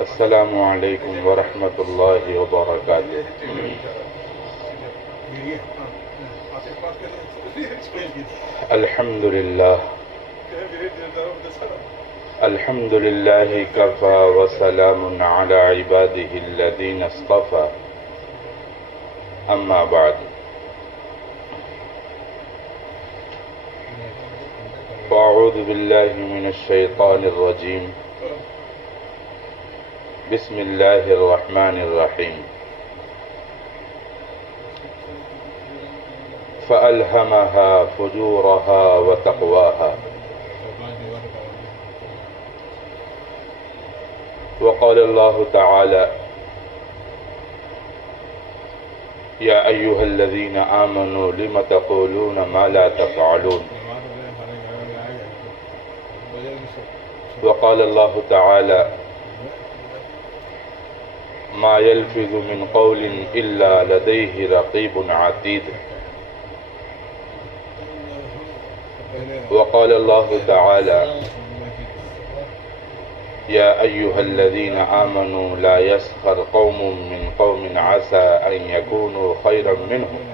السلام علیکم ورحمۃ اللہ وبرکاتہ۔ الحمد للہ الحمد للہ کفی وسلام علی عبادہ الذین اصطفی، اما بعد فاعوذ باللہ من الشیطان الرجیم، بسم اللہ الرحمن الرحیم۔ فألہمہا فجورہا وتقواہا، وقال اللہ تعالی یا ایہا الذین آمنوا لم تقولون ما لا تفعلون، وقال اللہ تعالی ما يلفظ من قول إلا لديه رقيب عتيد، وقال الله تعالى يا أيها الذين آمنوا لا يسخر قوم من قوم عسى أن يكونوا خيرا منهم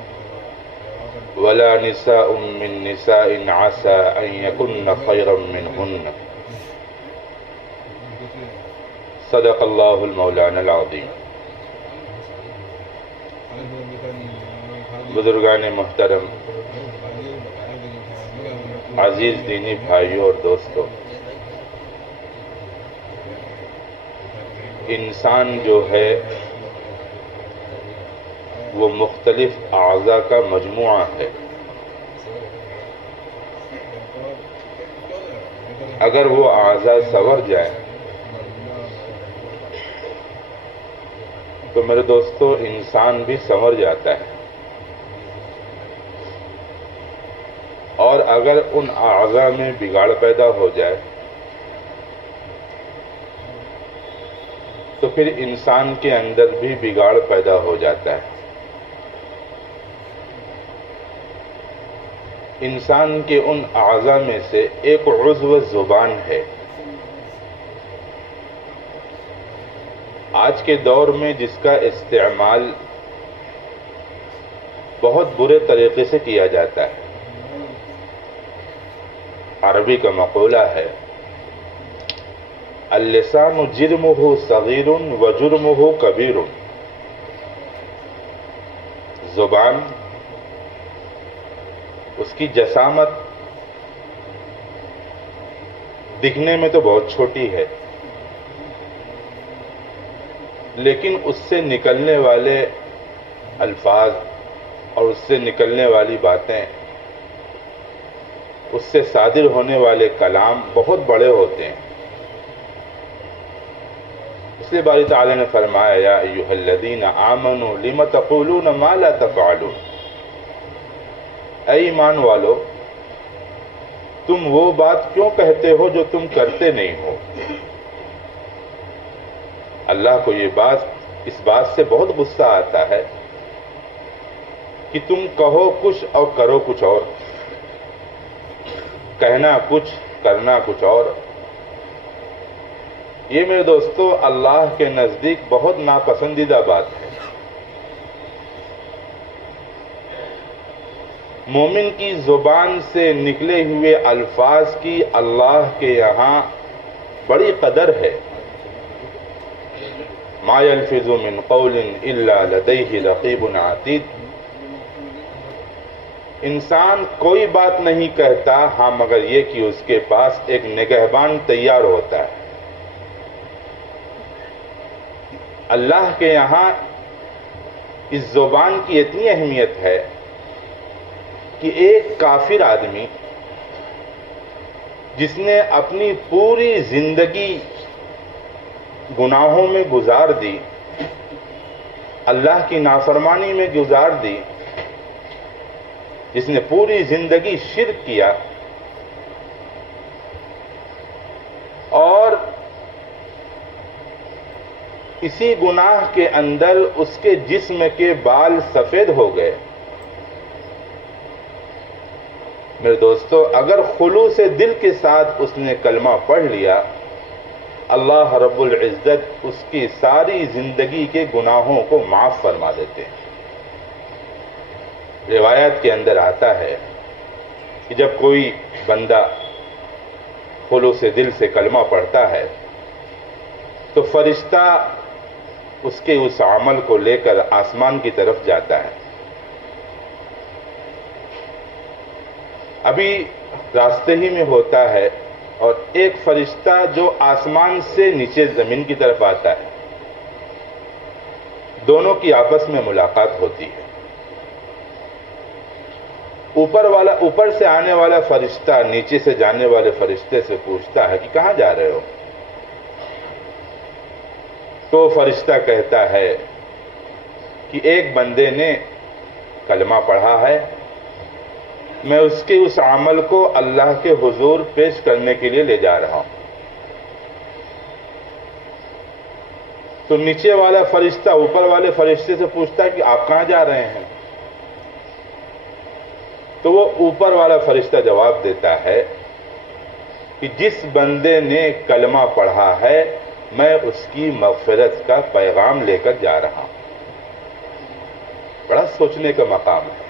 ولا نساء من نساء عسى أن يكن خيرا منهن، صدق اللہ المولانا العظیم۔ بزرگان محترم، عزیز دینی بھائیوں اور دوستوں، انسان جو ہے وہ مختلف اعضاء کا مجموعہ ہے۔ اگر وہ اعضاء سنور جائیں تو میرے دوستو انسان بھی سنور جاتا ہے، اور اگر ان اعضاء میں بگاڑ پیدا ہو جائے تو پھر انسان کے اندر بھی بگاڑ پیدا ہو جاتا ہے۔ انسان کے ان اعضاء میں سے ایک عضو زبان ہے۔ آج کے دور میں جس کا استعمال بہت برے طریقے سے کیا جاتا ہے۔ عربی کا مقولہ ہے اللسان جرمہ صغیر و جرمہ کبیر، زبان اس کی جسامت دکھنے میں تو بہت چھوٹی ہے، لیکن اس سے نکلنے والے الفاظ اور اس سے نکلنے والی باتیں، اس سے صادر ہونے والے کلام بہت بڑے ہوتے ہیں۔ اس لیے باری تعالی نے فرمایا یا ایھا الذین آمنوا لم تقولون ما لا تفعلون، اے ایمان والو تم وہ بات کیوں کہتے ہو جو تم کرتے نہیں ہو۔ اللہ کو اس بات سے بہت غصہ آتا ہے کہ تم کہو کچھ اور کرو کچھ اور، کہنا کچھ کرنا کچھ اور۔ یہ میرے دوستو اللہ کے نزدیک بہت ناپسندیدہ بات ہے۔ مومن کی زبان سے نکلے ہوئے الفاظ کی اللہ کے یہاں بڑی قدر ہے۔ ما يلفظ من قول الا لديه رقیب عتید، انسان کوئی بات نہیں کہتا ہاں مگر یہ کہ اس کے پاس ایک نگہبان تیار ہوتا ہے۔ اللہ کے یہاں اس زبان کی اتنی اہمیت ہے کہ ایک کافر آدمی جس نے اپنی پوری زندگی گناہوں میں گزار دی، اللہ کی نافرمانی میں گزار دی، جس نے پوری زندگی شرک کیا اور اسی گناہ کے اندر اس کے جسم کے بال سفید ہو گئے، میرے دوستو اگر خلوص دل کے ساتھ اس نے کلمہ پڑھ لیا، اللہ رب العزت اس کی ساری زندگی کے گناہوں کو معاف فرما دیتے ہیں۔ روایت کے اندر آتا ہے کہ جب کوئی بندہ خلوص دل سے کلمہ پڑھتا ہے تو فرشتہ اس کے اس عمل کو لے کر آسمان کی طرف جاتا ہے۔ ابھی راستے ہی میں ہوتا ہے اور ایک فرشتہ جو آسمان سے نیچے زمین کی طرف آتا ہے، دونوں کی آپس میں ملاقات ہوتی ہے۔ اوپر سے آنے والا فرشتہ نیچے سے جانے والے فرشتے سے پوچھتا ہے کہ کہاں جا رہے ہو؟ تو فرشتہ کہتا ہے کہ ایک بندے نے کلمہ پڑھا ہے، میں اس کے اس عمل کو اللہ کے حضور پیش کرنے کے لیے لے جا رہا ہوں۔ تو نیچے والا فرشتہ اوپر والے فرشتے سے پوچھتا ہے کہ آپ کہاں جا رہے ہیں؟ تو وہ اوپر والا فرشتہ جواب دیتا ہے کہ جس بندے نے کلمہ پڑھا ہے میں اس کی مغفرت کا پیغام لے کر جا رہا ہوں۔ بڑا سوچنے کا مقام ہے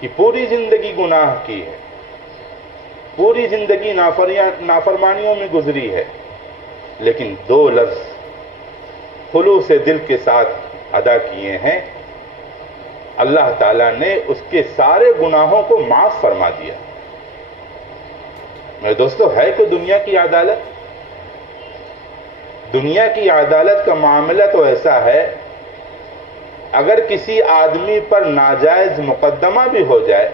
کہ پوری زندگی گناہ کی ہے، پوری زندگی نافرمانیوں میں گزری ہے، لیکن دو لفظ خلوص دل کے ساتھ ادا کیے ہیں، اللہ تعالیٰ نے اس کے سارے گناہوں کو معاف فرما دیا۔ میرے دوستو ہے کہ دنیا کی عدالت، دنیا کی عدالت کا معاملہ تو ایسا ہے، اگر کسی آدمی پر ناجائز مقدمہ بھی ہو جائے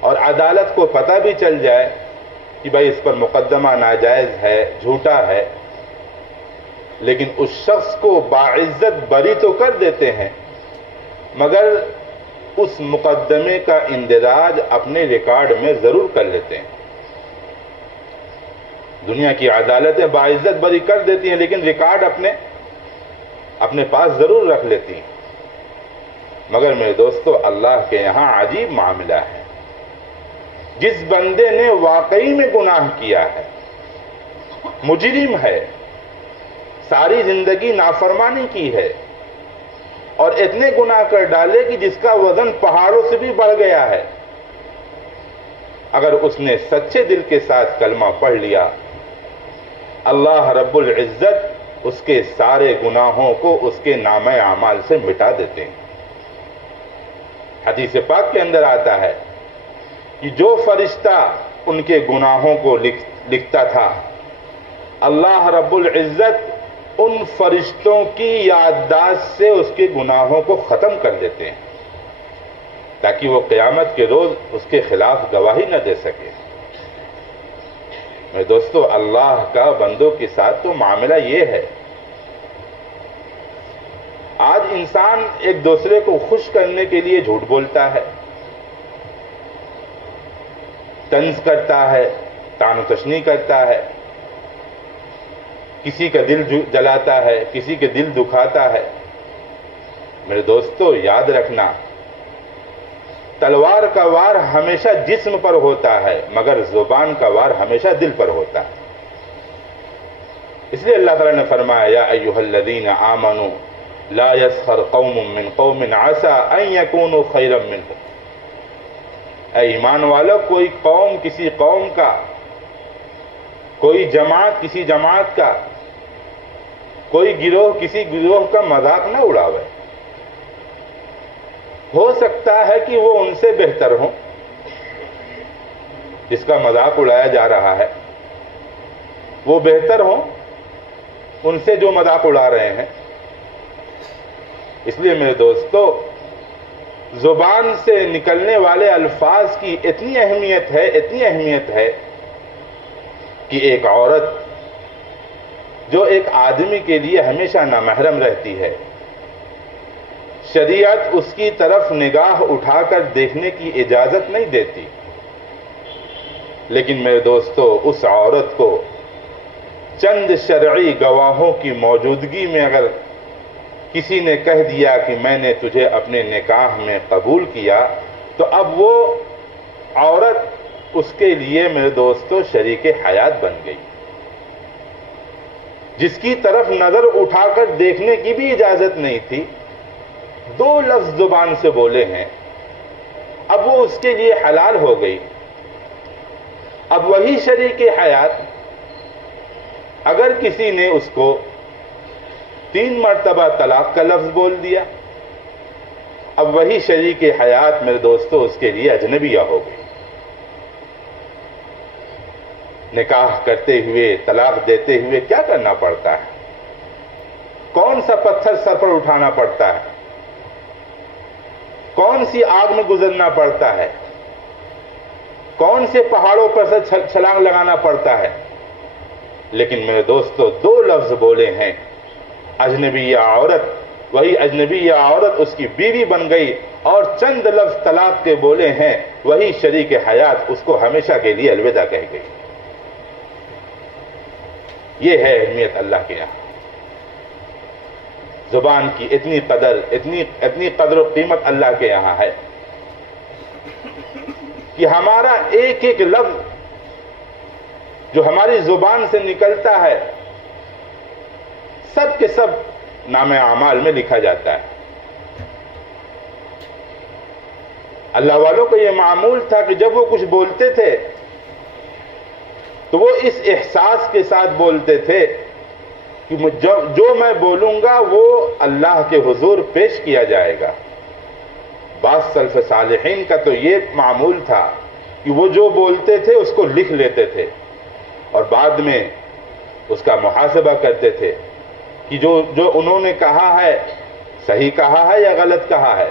اور عدالت کو پتہ بھی چل جائے کہ بھائی اس پر مقدمہ ناجائز ہے، جھوٹا ہے، لیکن اس شخص کو باعزت بری تو کر دیتے ہیں، مگر اس مقدمے کا اندراج اپنے ریکارڈ میں ضرور کر لیتے ہیں۔ دنیا کی عدالتیں باعزت بری کر دیتی ہیں لیکن ریکارڈ اپنے پاس ضرور رکھ لیتی ہیں۔ مگر میرے دوستو اللہ کے یہاں عجیب معاملہ ہے، جس بندے نے واقعی میں گناہ کیا ہے، مجرم ہے، ساری زندگی نافرمانی کی ہے اور اتنے گناہ کر ڈالے کہ جس کا وزن پہاڑوں سے بھی بڑھ گیا ہے، اگر اس نے سچے دل کے ساتھ کلمہ پڑھ لیا، اللہ رب العزت اس کے سارے گناہوں کو اس کے نامہ اعمال سے مٹا دیتے ہیں۔ حدیث پاک کے اندر آتا ہے کہ جو فرشتہ ان کے گناہوں کو لکھتا تھا، اللہ رب العزت ان فرشتوں کی یادداشت سے اس کے گناہوں کو ختم کر دیتے ہیں تاکہ وہ قیامت کے روز اس کے خلاف گواہی نہ دے سکے۔ میرے دوستو اللہ کا بندوں کے ساتھ تو معاملہ یہ ہے، آج انسان ایک دوسرے کو خوش کرنے کے لیے جھوٹ بولتا ہے، طنز کرتا ہے، طعن و تشنیع کرتا ہے، کسی کا دل جلاتا ہے، کسی کے دل دکھاتا ہے۔ میرے دوستو یاد رکھنا، تلوار کا وار ہمیشہ جسم پر ہوتا ہے مگر زبان کا وار ہمیشہ دل پر ہوتا ہے۔ اس لیے اللہ تعالیٰ نے فرمایا یا ایھا الذین آمنوا لا یسخر قوم من قوم عسى ان یکونوا خیرا منهم۔ اے ایمان والو، کوئی قوم کسی قوم کا، کوئی جماعت کسی جماعت کا، کوئی گروہ کسی گروہ کا مذاق نہ اڑاوے۔ ہو سکتا ہے کہ وہ ان سے بہتر ہوں، جس کا مذاق اڑایا جا رہا ہے وہ بہتر ہوں ان سے جو مذاق اڑا رہے ہیں۔ اس لیے میرے دوستو زبان سے نکلنے والے الفاظ کی اتنی اہمیت ہے کہ ایک عورت جو ایک آدمی کے لیے ہمیشہ نامحرم رہتی ہے، شریعت اس کی طرف نگاہ اٹھا کر دیکھنے کی اجازت نہیں دیتی، لیکن میرے دوستو اس عورت کو چند شرعی گواہوں کی موجودگی میں اگر کسی نے کہہ دیا کہ میں نے تجھے اپنے نکاح میں قبول کیا، تو اب وہ اس کے لیے میرے دوستو شریک حیات بن گئی، جس کی طرف نظر اٹھا کر دیکھنے کی بھی اجازت نہیں تھی، 2 لفظ زبان سے بولے ہیں، اب وہ اس کے لیے حلال ہو گئی۔ اب وہی شریک حیات اگر کسی نے اس کو 3 مرتبہ طلاق کا لفظ بول دیا، اب وہی شریک حیات میرے دوستو اس کے لیے اجنبیہ ہو گئی۔ نکاح کرتے ہوئے، طلاق دیتے ہوئے کیا کرنا پڑتا ہے؟ کون سا پتھر سر پر اٹھانا پڑتا ہے؟ کون سی آگ میں گزرنا پڑتا ہے؟ کون سے پہاڑوں پر سے چھلانگ لگانا پڑتا ہے؟ لیکن میرے دوستو 2 لفظ بولے ہیں، اجنبیہ عورت، وہی اجنبیہ عورت اس کی بیوی بن گئی، اور چند لفظ طلاق کے بولے ہیں، وہی شریک حیات اس کو ہمیشہ کے لیے الوداع کہہ گئی۔ یہ ہے اہمیت اللہ کے یہاں۔ زبان کی اتنی قدر و قیمت اللہ کے یہاں ہے کہ ہمارا ایک ایک لفظ جو ہماری زبان سے نکلتا ہے سب کے سب نام اعمال میں لکھا جاتا ہے۔ اللہ والوں کو یہ معمول تھا کہ جب وہ کچھ بولتے تھے تو وہ اس احساس کے ساتھ بولتے تھے کہ جو میں بولوں گا وہ اللہ کے حضور پیش کیا جائے گا۔ بعض سلف صالحین کا تو یہ معمول تھا کہ وہ جو بولتے تھے اس کو لکھ لیتے تھے اور بعد میں اس کا محاسبہ کرتے تھے کہ جو انہوں نے کہا ہے صحیح کہا ہے یا غلط کہا ہے۔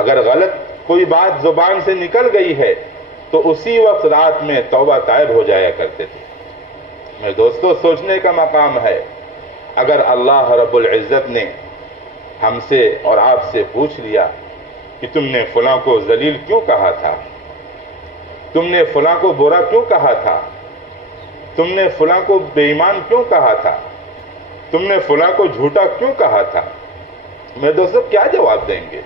اگر غلط کوئی بات زبان سے نکل گئی ہے تو اسی وقت رات میں توبہ طائب ہو جایا کرتے تھے۔ میرے دوستو سوچنے کا مقام ہے، اگر اللہ رب العزت نے ہم سے اور آپ سے پوچھ لیا کہ تم نے فلاں کو ذلیل کیوں کہا تھا، تم نے فلاں کو برا کیوں کہا تھا، تم نے فلاں کو بے ایمان کیوں کہا تھا، تم نے فلاں کو جھوٹا کیوں کہا تھا، میرے دوستو کیا جواب دیں گے؟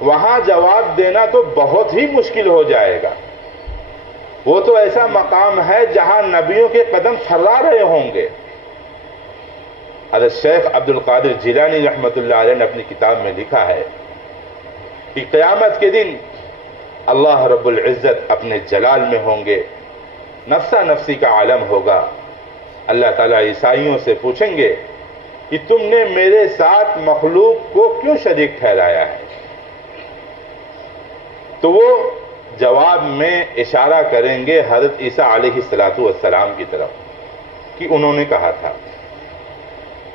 وہاں جواب دینا تو بہت ہی مشکل ہو جائے گا۔ وہ تو ایسا مقام ہے جہاں نبیوں کے قدم تھرا رہے ہوں گے۔ حضرت شیخ عبد القادر جیلانی رحمۃ اللہ علیہ نے اپنی کتاب میں لکھا ہے کہ قیامت کے دن اللہ رب العزت اپنے جلال میں ہوں گے، نفسا نفسی کا عالم ہوگا۔ اللہ تعالیٰ عیسائیوں سے پوچھیں گے کہ تم نے میرے ساتھ مخلوق کو کیوں شریک ٹھہرایا ہے؟ تو وہ جواب میں اشارہ کریں گے حضرت عیسیٰ علیہ السلام کی طرف کہ انہوں نے کہا تھا۔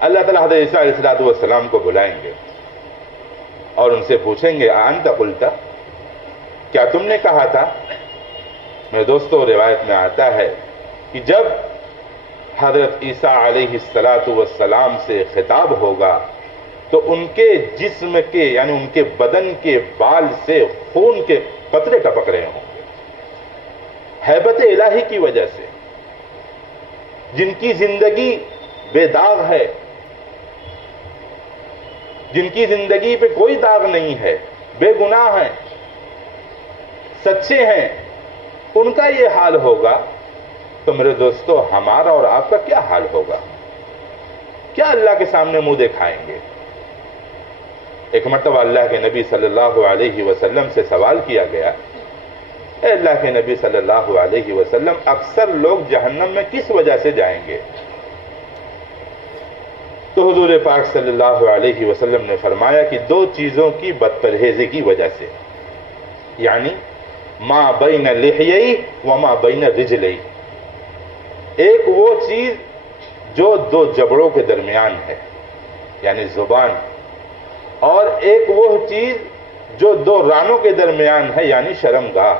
اللہ تعالیٰ حضرت عیسیٰ علیہ السلام کو بلائیں گے اور ان سے پوچھیں گے انت قلت، کیا تم نے کہا تھا؟ میرے دوستو روایت میں آتا ہے کہ جب حضرت عیسیٰ علیہ السلام سے خطاب ہوگا تو ان کے جسم کے یعنی ان کے بدن کے بال سے خون کے قطرے ٹپک رہے ہوں گے، ہیبت الہی کی وجہ سے، جن کی زندگی بے داغ ہے، جن کی زندگی پہ کوئی داغ نہیں ہے، بے گناہ ہیں، سچے ہیں، ان کا یہ حال ہوگا تو میرے دوستو ہمارا اور آپ کا کیا حال ہوگا؟ کیا اللہ کے سامنے منہ دکھائیں گے؟ ایک مرتبہ اللہ کے نبی صلی اللہ علیہ وسلم سے سوال کیا گیا، اے اللہ کے نبی صلی اللہ علیہ وسلم، اکثر لوگ جہنم میں کس وجہ سے جائیں گے؟ تو حضور پاک صلی اللہ علیہ وسلم نے فرمایا کہ 2 چیزوں کی بد پرہیزی کی وجہ سے، یعنی ما بین لحیئی وما بین رجلی، ایک وہ چیز جو 2 جبڑوں کے درمیان ہے یعنی زبان، اور ایک وہ چیز جو 2 رانوں کے درمیان ہے یعنی شرمگاہ۔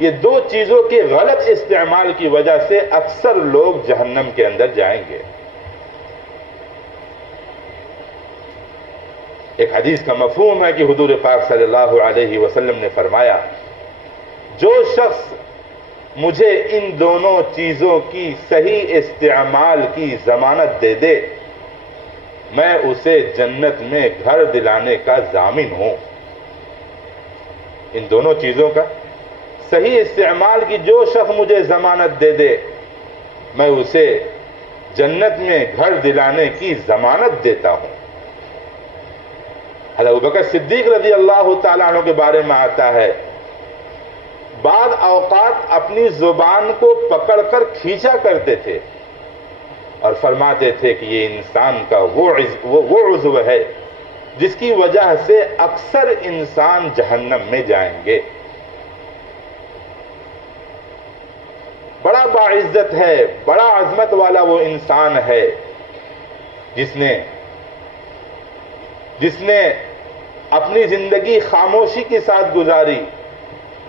یہ 2 چیزوں کے غلط استعمال کی وجہ سے اکثر لوگ جہنم کے اندر جائیں گے۔ ایک حدیث کا مفہوم ہے کہ حضور پاک صلی اللہ علیہ وسلم نے فرمایا، جو شخص مجھے ان دونوں چیزوں کی صحیح استعمال کی ضمانت دے دے، میں اسے جنت میں گھر دلانے کا ضامن ہوں۔ ان دونوں چیزوں کا صحیح استعمال کی جو شخص مجھے ضمانت دے دے میں اسے جنت میں گھر دلانے کی ضمانت دیتا ہوں۔ حضرت ابوبکر صدیق رضی اللہ تعالیٰ عنہ کے بارے میں آتا ہے بعض اوقات اپنی زبان کو پکڑ کر کھینچا کرتے تھے اور فرماتے تھے کہ یہ انسان کا وہ عضو ہے جس کی وجہ سے اکثر انسان جہنم میں جائیں گے۔ بڑا باعزت ہے، بڑا عظمت والا وہ انسان ہے جس نے اپنی زندگی خاموشی کے ساتھ گزاری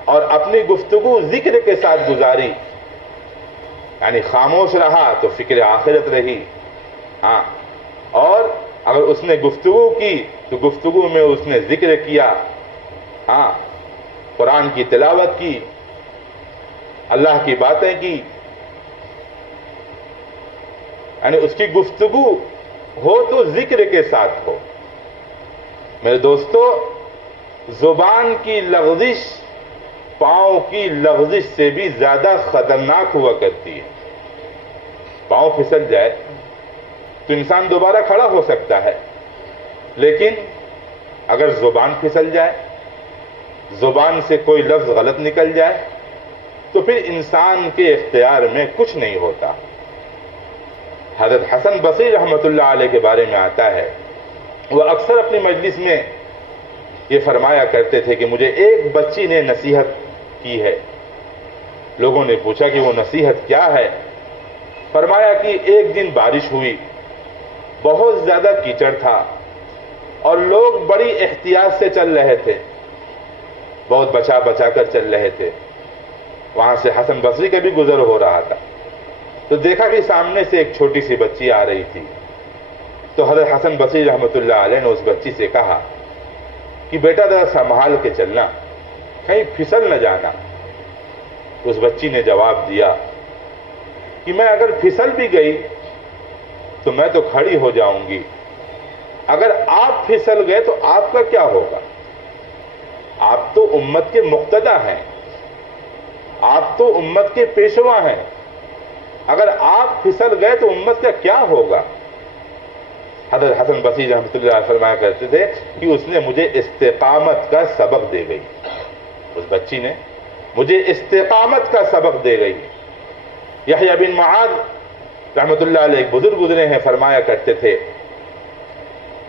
اور اپنی گفتگو ذکر کے ساتھ گزاری، یعنی خاموش رہا تو فکر آخرت رہی، ہاں، اور اگر اس نے گفتگو کی تو گفتگو میں اس نے ذکر کیا، ہاں، قرآن کی تلاوت کی، اللہ کی باتیں کی، یعنی اس کی گفتگو ہو تو ذکر کے ساتھ ہو۔ میرے دوستو، زبان کی لغزش پاؤں کی لغزش سے بھی زیادہ خطرناک ہوا کرتی ہے۔ پاؤں پھسل جائے تو انسان دوبارہ کھڑا ہو سکتا ہے، لیکن اگر زبان پھسل جائے، زبان سے کوئی لفظ غلط نکل جائے تو پھر انسان کے اختیار میں کچھ نہیں ہوتا۔ حضرت حسن بصری رحمۃ اللہ علیہ کے بارے میں آتا ہے وہ اکثر اپنی مجلس میں یہ فرمایا کرتے تھے کہ مجھے ایک بچی نے نصیحت کی ہے۔ لوگوں نے پوچھا کہ وہ نصیحت کیا ہے؟ فرمایا کہ ایک دن بارش ہوئی، بہت زیادہ کیچڑ تھا اور لوگ بڑی احتیاط سے چل رہے تھے، بہت بچا بچا کر چل رہے تھے۔ وہاں سے حسن بصری کا بھی گزر ہو رہا تھا تو دیکھا کہ سامنے سے ایک چھوٹی سی بچی آ رہی تھی، تو حضرت حسن بصری رحمۃ اللہ علیہ نے اس بچی سے کہا کہ بیٹا ذرا سنبھال کے چلنا، کہیں پھسل نہ جانا۔ اس بچی نے جواب دیا کہ میں اگر پھسل بھی گئی تو میں تو کھڑی ہو جاؤں گی، اگر آپ پھسل گئے تو آپ کا کیا ہوگا؟ آپ تو امت کے مقتدا ہیں، آپ تو امت کے پیشوا ہیں، اگر آپ پھسل گئے تو امت کا کیا ہوگا؟ حضرت حسن بصری رحمۃ اللہ علیہ فرمایا کرتے تھے کہ اس نے مجھے استقامت کا سبق دے گئی، اس بچی نے مجھے استقامت کا سبق دے گئی۔ یحییٰ بن معاذ رحمۃ اللہ علیہ ایک بزرگ گزرے ہیں، فرمایا کرتے تھے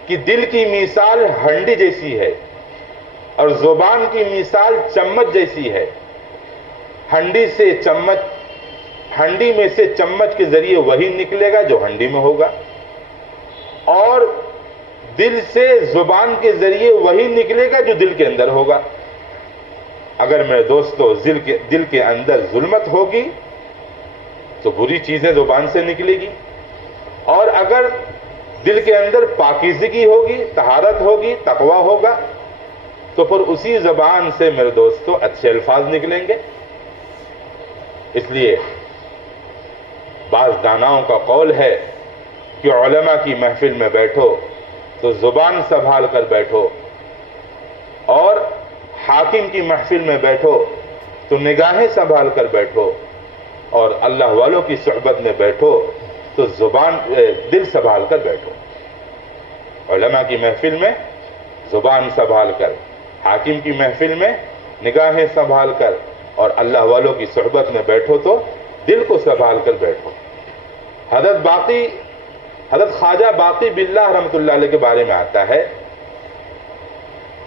کہ دل کی مثال ہنڈی جیسی ہے اور زبان کی مثال چمچ جیسی ہے۔ ہنڈی میں سے چمچ کے ذریعے وہی نکلے گا جو ہنڈی میں ہوگا، اور دل سے زبان کے ذریعے وہی نکلے گا جو دل کے اندر ہوگا۔ اگر میرے دوستو دل کے اندر ظلمت ہوگی تو بری چیزیں زبان سے نکلے گی، اور اگر دل کے اندر پاکیزگی ہوگی، طہارت ہوگی، تقویٰ ہوگا تو پھر اسی زبان سے میرے دوستو اچھے الفاظ نکلیں گے۔ اس لیے بعض داناؤں کا قول ہے کہ علماء کی محفل میں بیٹھو تو زبان سنبھال کر بیٹھو، اور حاکم کی محفل میں بیٹھو تو نگاہیں سنبھال کر بیٹھو، اور اللہ والوں کی صحبت میں بیٹھو تو دل سنبھال کر بیٹھو۔ علماء کی محفل میں زبان سنبھال کر، حاکم کی محفل میں نگاہیں سنبھال کر، اور اللہ والوں کی صحبت میں بیٹھو تو دل کو سنبھال کر بیٹھو۔ حضرت خواجہ باقی باللہ رحمۃ اللہ علیہ کے بارے میں آتا ہے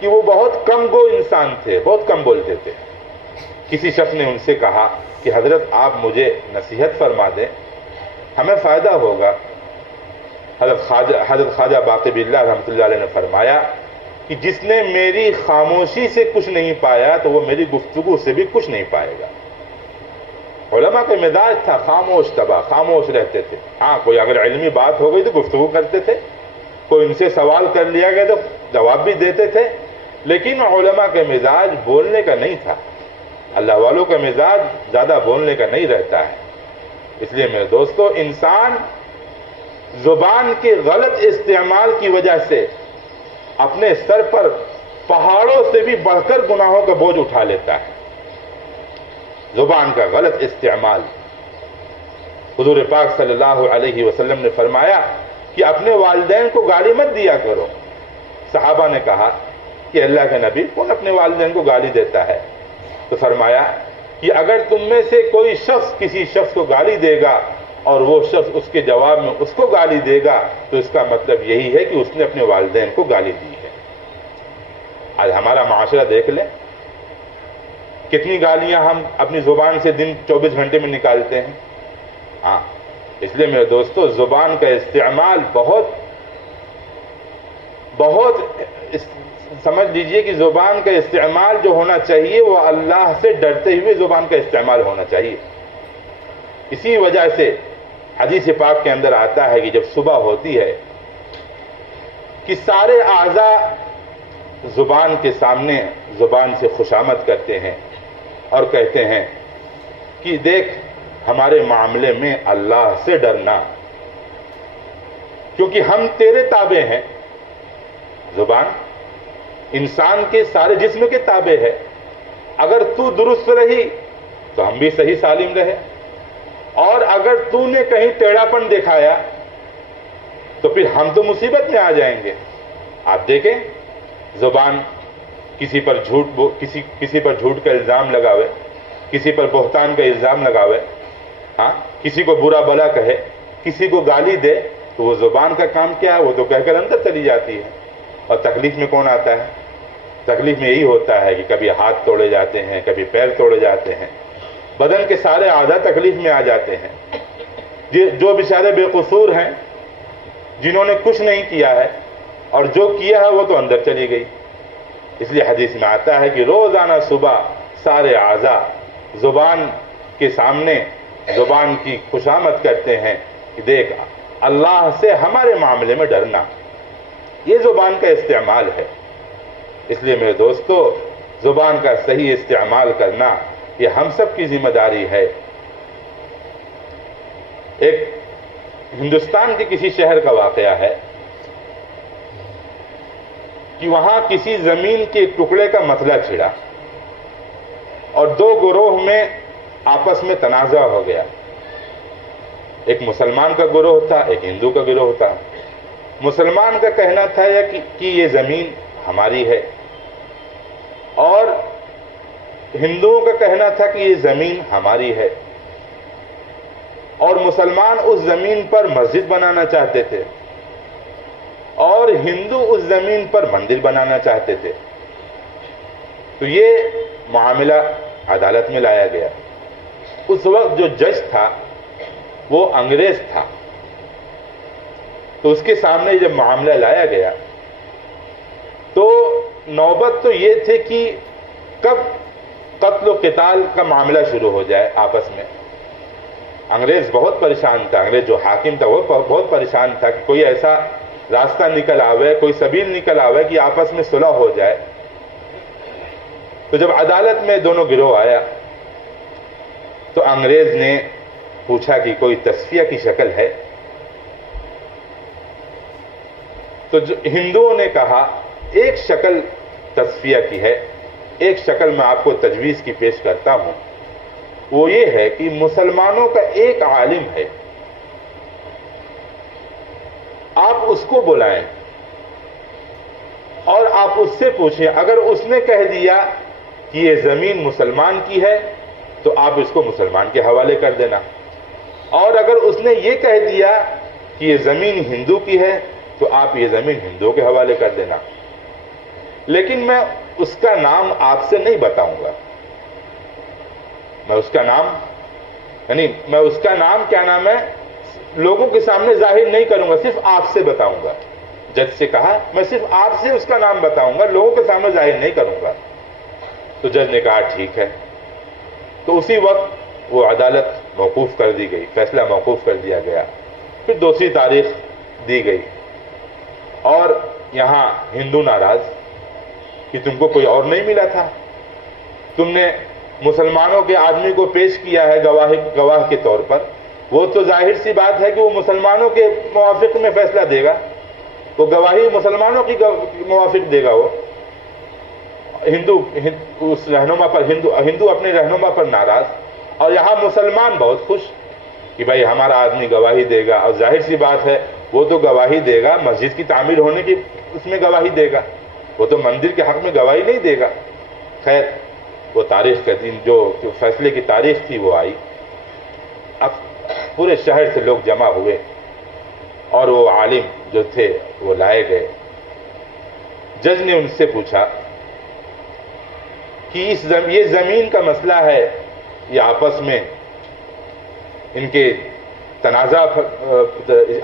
کہ وہ بہت کم گو انسان تھے، بہت کم بولتے تھے۔ کسی شخص نے ان سے کہا کہ حضرت آپ مجھے نصیحت فرما دیں، ہمیں فائدہ ہوگا۔ حضرت خواجہ باقی باللہ رحمۃ اللہ علیہ نے فرمایا کہ جس نے میری خاموشی سے کچھ نہیں پایا تو وہ میری گفتگو سے بھی کچھ نہیں پائے گا۔ علماء کا مزاج تھا خاموش رہتے تھے۔ ہاں، کوئی اگر علمی بات ہو گئی تو گفتگو کرتے تھے، کوئی ان سے سوال کر لیا گیا تو جواب بھی دیتے تھے، لیکن علماء کا مزاج بولنے کا نہیں تھا۔ اللہ والوں کا مزاج زیادہ بولنے کا نہیں رہتا ہے۔ اس لیے میرے دوستو، انسان زبان کے غلط استعمال کی وجہ سے اپنے سر پر پہاڑوں سے بھی بڑھ کر گناہوں کا بوجھ اٹھا لیتا ہے۔ زبان کا غلط استعمال. حضور پاک صلی اللہ علیہ وسلم نے فرمایا کہ اپنے والدین کو گالی مت دیا کرو. صحابہ نے کہا کہ اللہ کے نبی کون اپنے والدین کو گالی دیتا ہے؟ تو فرمایا کہ اگر تم میں سے کوئی شخص کسی شخص کو گالی دے گا اور وہ شخص اس کے جواب میں اس کو گالی دے گا تو اس کا مطلب یہی ہے کہ اس نے اپنے والدین کو گالی دی ہے. آج ہمارا معاشرہ دیکھ لیں، کتنی گالیاں ہم اپنی زبان سے دن 24 گھنٹے میں نکالتے ہیں. ہاں، اس لیے میرے دوستو زبان کا استعمال بہت سمجھ لیجئے کہ زبان کا استعمال جو ہونا چاہیے وہ اللہ سے ڈرتے ہوئے زبان کا استعمال ہونا چاہیے. اسی وجہ سے حدیث پاک کے اندر آتا ہے کہ جب صبح ہوتی ہے کہ سارے اعضاء زبان کے سامنے زبان سے خوشامد کرتے ہیں اور کہتے ہیں کہ دیکھ ہمارے معاملے میں اللہ سے ڈرنا، کیونکہ ہم تیرے تابع ہیں. زبان انسان کے سارے جسم کے تابع ہے. اگر تو درست رہی تو ہم بھی صحیح سالم رہے، اور اگر تو نے کہیں ٹیڑھاپن دکھایا تو پھر ہم تو مصیبت میں آ جائیں گے. آپ دیکھیں زبان کسی پر جھوٹ کا الزام لگاوے، کسی پر بہتان کا الزام لگاوے، ہاں، کسی کو برا بلا کہے، کسی کو گالی دے، تو وہ زبان کا کام کیا ہے؟ وہ تو کہہ کر اندر چلی جاتی ہے. اور تکلیف میں کون آتا ہے؟ تکلیف میں یہی ہوتا ہے کہ کبھی ہاتھ توڑے جاتے ہیں، کبھی پیر توڑے جاتے ہیں، بدن کے سارے اعضاء تکلیف میں آ جاتے ہیں. جو بیچارے بے قصور ہیں، جنہوں نے کچھ نہیں کیا ہے اور جو کیا ہے وہ تو اندر چلی گئی. اس لیے حدیث میں آتا ہے کہ روزانہ صبح سارے اعضاء زبان کے سامنے زبان کی خوشامد کرتے ہیں کہ دیکھ اللہ سے ہمارے معاملے میں ڈرنا. یہ زبان کا استعمال ہے. اس لیے میرے دوستو زبان کا صحیح استعمال کرنا یہ ہم سب کی ذمہ داری ہے. ایک ہندوستان کے کسی شہر کا واقعہ ہے کہ وہاں کسی زمین کے ٹکڑے کا مسئلہ چھڑا اور دو گروہ میں آپس میں تنازع ہو گیا. ایک مسلمان کا گروہ تھا، ایک ہندو کا گروہ تھا. مسلمان کا کہنا تھا کہ یہ زمین ہماری ہے، اور ہندوؤں کا کہنا تھا کہ یہ زمین ہماری ہے. اور مسلمان اس زمین پر مسجد بنانا چاہتے تھے اور ہندو اس زمین پر مندر بنانا چاہتے تھے. تو یہ معاملہ عدالت میں لایا گیا. اس وقت جو جج تھا وہ انگریز تھا. تو اس کے سامنے جب معاملہ لایا گیا تو نوبت تو یہ تھی کہ کب قتل و قتال کا معاملہ شروع ہو جائے آپس میں. انگریز بہت پریشان تھا، انگریز جو حاکم تھا وہ بہت پریشان تھا کہ کوئی ایسا راستہ نکل آوے، کوئی سبیل نکل آوے کہ آپس میں صلح ہو جائے. تو جب عدالت میں دونوں گروہ آیا تو انگریز نے پوچھا کہ کوئی تصفیہ کی شکل ہے؟ تو ہندوؤں نے کہا ایک شکل تصفیہ کی ہے، ایک شکل میں آپ کو تجویز کی پیش کرتا ہوں. وہ یہ ہے کہ مسلمانوں کا ایک عالم ہے، آپ اس کو بلائیں اور آپ اس سے پوچھیں. اگر اس نے کہہ دیا کہ یہ زمین مسلمان کی ہے تو آپ اس کو مسلمان کے حوالے کر دینا، اور اگر اس نے یہ کہہ دیا کہ یہ زمین ہندو کی ہے تو آپ یہ زمین ہندوؤں کے حوالے کر دینا. لیکن میں اس کا نام آپ سے نہیں بتاؤں گا. میں اس کا نام کیا نام ہے لوگوں کے سامنے ظاہر نہیں کروں گا، صرف آپ سے بتاؤں گا. جج سے کہا میں صرف آپ سے اس کا نام بتاؤں گا، لوگوں کے سامنے ظاہر نہیں کروں گا. تو جج نے کہا ٹھیک ہے. تو اسی وقت وہ عدالت موقوف کر دی گئی، فیصلہ موقوف کر دیا گیا. پھر دوسری تاریخ دی گئی اور یہاں ہندو ناراض کہ تم کو کوئی اور نہیں ملا تھا، تم نے مسلمانوں کے آدمی کو پیش کیا ہے گواہ کے طور پر. وہ تو ظاہر سی بات ہے کہ وہ مسلمانوں کے موافق میں فیصلہ دے گا، وہ گواہی مسلمانوں کی موافق دے گا وہ. اس رہنما پر ہندو اپنے رہنما پر ناراض، اور یہاں مسلمان بہت خوش کہ بھائی ہمارا آدمی گواہی دے گا، اور ظاہر سی بات ہے وہ تو گواہی دے گا مسجد کی تعمیر ہونے کی، اس میں گواہی دے گا، وہ تو مندر کے حق میں گواہی نہیں دے گا۔ خیر وہ تاریخ کا دن جو فیصلے کی تاریخ تھی وہ آئی، اب پورے شہر سے لوگ جمع ہوئے اور وہ عالم جو تھے وہ لائے گئے۔ جج نے ان سے پوچھا کہ یہ زمین کا مسئلہ ہے، یہ آپس میں ان کے تنازع،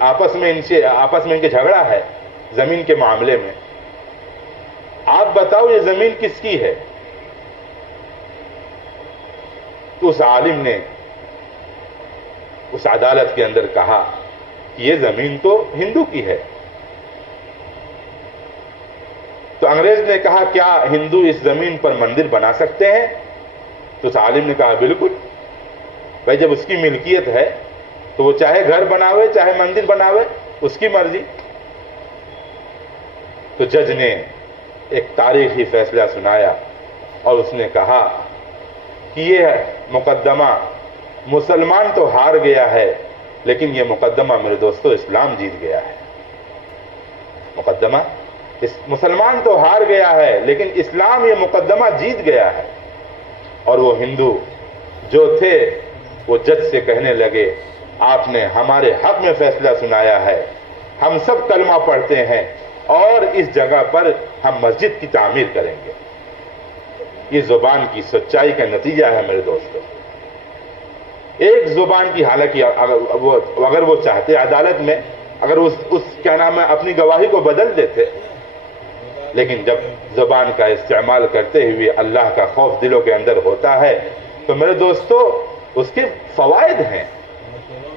آپس میں ان کے جھگڑا ہے زمین کے معاملے میں، آپ بتاؤ یہ زمین کس کی ہے؟ تو اس عالم نے اس عدالت کے اندر کہا کہ یہ زمین تو ہندو کی ہے۔ تو انگریز نے کہا کیا ہندو اس زمین پر مندر بنا سکتے ہیں؟ تو اس عالم نے کہا بالکل، بھائی جب اس کی ملکیت ہے تو وہ چاہے گھر بناوے چاہے مندر بناوے، اس کی مرضی۔ تو جج نے ایک تاریخی فیصلہ سنایا اور اس نے کہا کہ یہ مقدمہ مسلمان تو ہار گیا ہے، لیکن یہ مقدمہ میرے دوستو اسلام جیت گیا ہے۔ مقدمہ مسلمان تو ہار گیا ہے لیکن اسلام یہ مقدمہ جیت گیا ہے۔ اور وہ ہندو جو تھے وہ جج سے کہنے لگے آپ نے ہمارے حق میں فیصلہ سنایا ہے، ہم سب کلمہ پڑھتے ہیں اور اس جگہ پر ہم مسجد کی تعمیر کریں گے۔ یہ زبان کی سچائی کا نتیجہ ہے میرے دوستو۔ ایک زبان کی، حالانکہ اگر وہ چاہتے عدالت میں اگر کیا نام ہے اپنی گواہی کو بدل دیتے، لیکن جب زبان کا استعمال کرتے ہوئے اللہ کا خوف دلوں کے اندر ہوتا ہے تو میرے دوستو اس کے فوائد ہیں،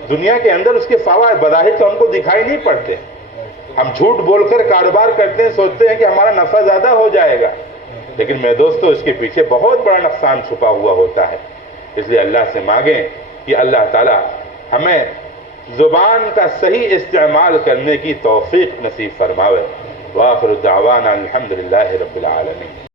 دنیا کے اندر اس کے فوائد بظاہر تو ہم کو دکھائی نہیں پڑتے۔ ہم جھوٹ بول کر کاروبار کرتے ہیں، سوچتے ہیں کہ ہمارا نفع زیادہ ہو جائے گا، لیکن میرے دوستو اس کے پیچھے بہت بڑا نقصان چھپا ہوا ہوتا ہے۔ اس لیے اللہ سے مانگیں کہ اللہ تعالی ہمیں زبان کا صحیح استعمال کرنے کی توفیق نصیب فرماوے۔ وآخر دعوانا الحمدللہ رب العالمین۔